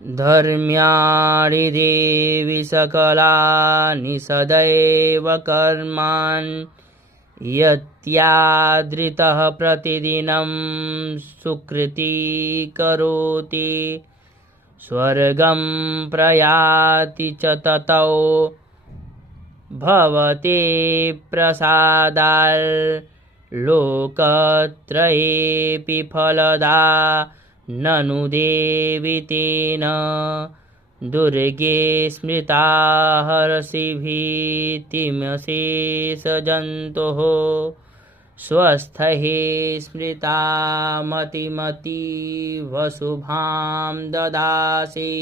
धर्म्याणि देवि सकलानि सदैव कर्मान् यत्यादृतः प्रतिदिनं सुकृती करोति स्वर्गं प्रयाति च ततो भवते प्रसादाल् लोकत्रयेऽपि फलदा ननु देवि तेन दुर्गे स्मृता हरसि भीतिमशेषजन्तोः स्वस्थे स्मृता मतिमतीव शुभां ददासि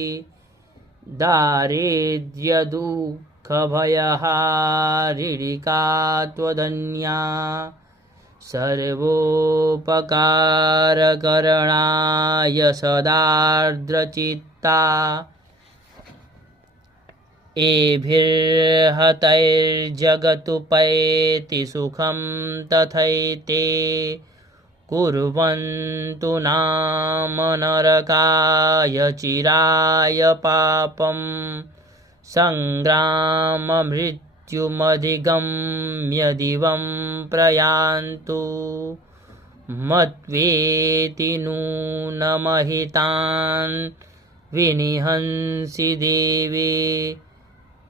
दारिद्र्यदुःखभयहारिणिका त्वदन्या सर्वोपकारकरणाय सदार्द्रचित्ता एभिर्हतैर्जगतुपैति सुखं तथैते कुर्वन्तु नाम नरकाय चिराय पापं सङ्ग्राममृत्युमधिगम्य दिवं प्रयान्तु मत्वेति नूनमहितान् विनिहंसि देवे